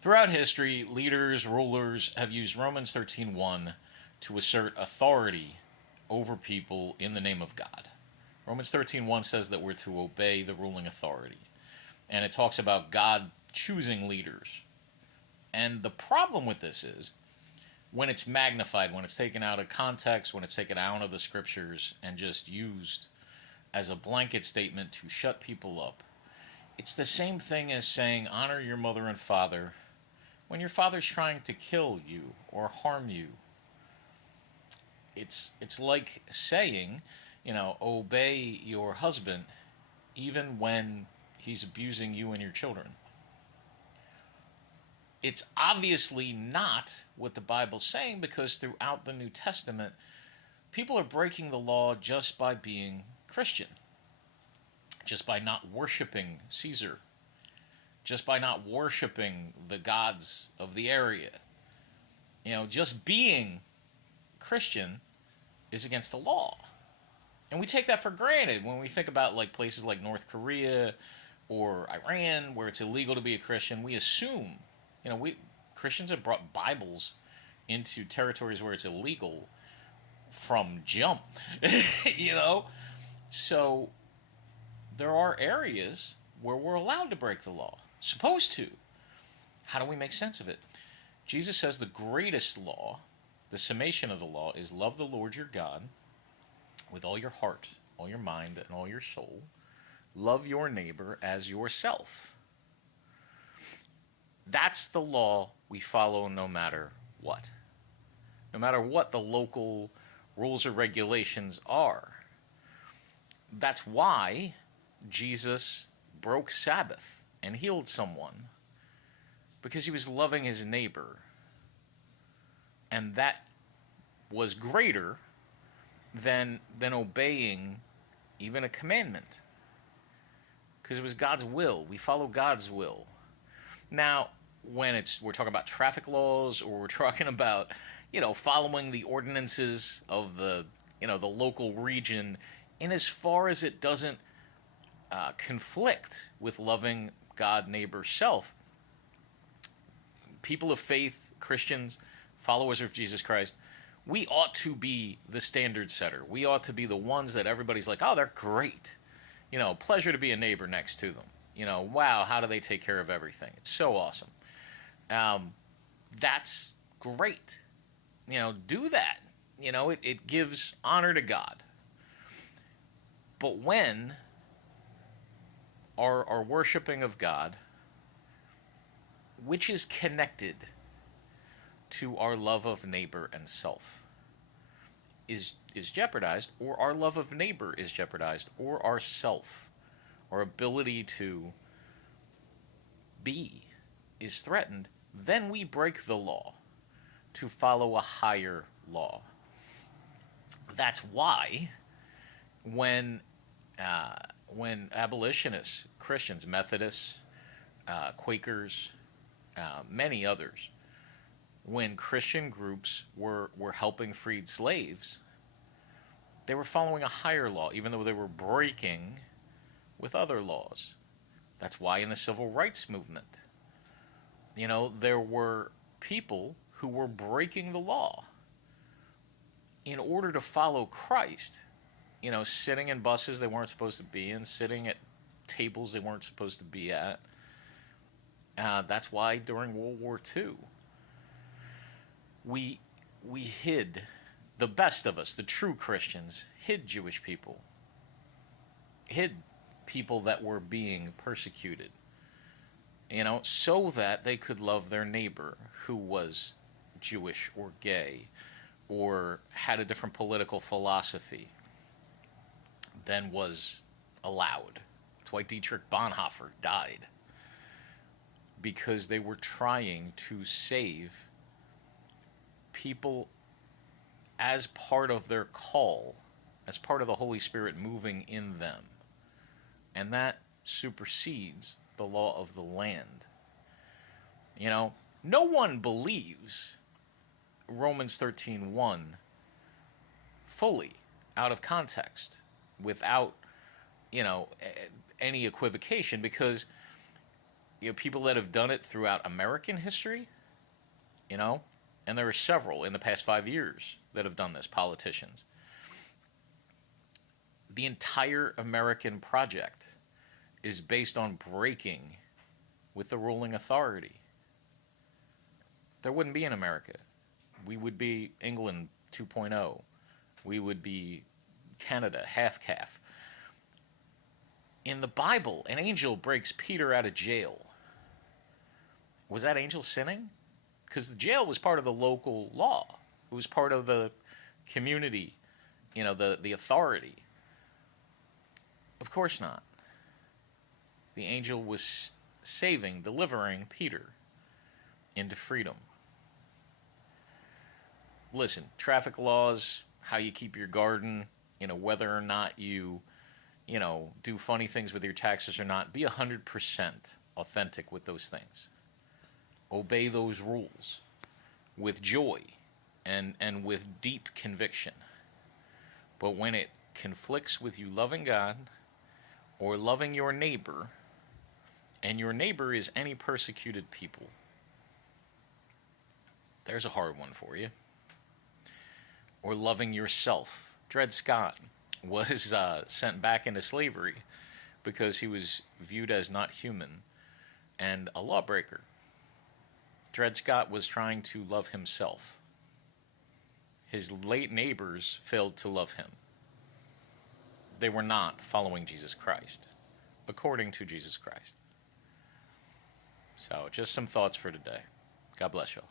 Throughout history, leaders, rulers have used Romans 13:1 to assert authority over people in the name of God. Romans 13:1 says that we're to obey the ruling authority. And it talks about God choosing leaders. And the problem with this is when it's magnified, when it's taken out of context, when it's taken out of the scriptures and just used as a blanket statement to shut people up. It's the same thing as saying honor your mother and father when your father's trying to kill you or harm you. It's like saying, obey your husband even when he's abusing you and your children. It's obviously not what the Bible's saying, because throughout the New Testament, people are breaking the law just by being Christian, just by not worshiping Caesar, just by not worshiping the gods of the area. Just being Christian is against the law. And we take that for granted when we think about like places like North Korea or Iran where it's illegal to be a Christian. We assume, we Christians have brought Bibles into territories where it's illegal from jump. you know? So there are areas where we're allowed to break the law. Supposed to. How do we make sense of it? Jesus says the greatest law, the summation of the law, is love the Lord your God with all your heart, all your mind, and all your soul. Love your neighbor as yourself. That's the law we follow no matter what. No matter what the local rules or regulations are. That's why Jesus broke Sabbath and healed someone. Because he was loving his neighbor. And that was greater than obeying even a commandment. Because it was God's will. We follow God's will. Now, when we're talking about traffic laws, or we're talking about, following the ordinances of the local region, in as far as it doesn't conflict with loving God, neighbor, self, people of faith, Christians, followers of Jesus Christ, we ought to be the standard setter. We ought to be the ones that everybody's like, oh, they're great. Pleasure to be a neighbor next to them. Wow, how do they take care of everything? It's so awesome. That's great. Do that. It gives honor to God. But when our worshiping of God, which is connected to our love of neighbor and self, is jeopardized, or our love of neighbor is jeopardized, or our self, our ability to be, is threatened, then we break the law to follow a higher law. That's why when abolitionists, Christians, Methodists, Quakers, many others, when Christian groups were helping freed slaves, they were following a higher law, even though they were breaking with other laws. That's why in the civil rights movement, there were people who were breaking the law in order to follow Christ. Sitting in buses they weren't supposed to be in, sitting at tables they weren't supposed to be at. That's why during World War II, we hid, the best of us, the true Christians, hid Jewish people, hid people that were being persecuted, so that they could love their neighbor who was Jewish or gay or had a different political philosophy than was allowed. That's why Dietrich Bonhoeffer died, because they were trying to save people as part of their call, as part of the Holy Spirit moving in them. And that supersedes the law of the land. No one believes Romans 13:1 fully out of context, without any equivocation, because people that have done it throughout American history, you know, and there are several in the past 5 years that have done this, politicians. The entire American project is based on breaking with the ruling authority. There wouldn't be an America. We would be England 2.0. We would be Canada, half-calf. In the Bible, an angel breaks Peter out of jail. Was that angel sinning? Because the jail was part of the local law. It was part of the community, the authority. Of course not. The angel was delivering Peter into freedom. Listen, traffic laws, how you keep your garden, whether or not you, do funny things with your taxes or not, be 100% authentic with those things. Obey those rules with joy and with deep conviction. But when it conflicts with you loving God or loving your neighbor, and your neighbor is any persecuted people, there's a hard one for you. Or loving yourself. Dred Scott was sent back into slavery because he was viewed as not human and a lawbreaker. Dred Scott was trying to love himself. His late neighbors failed to love him. They were not following Jesus Christ, according to Jesus Christ. So, just some thoughts for today. God bless you all.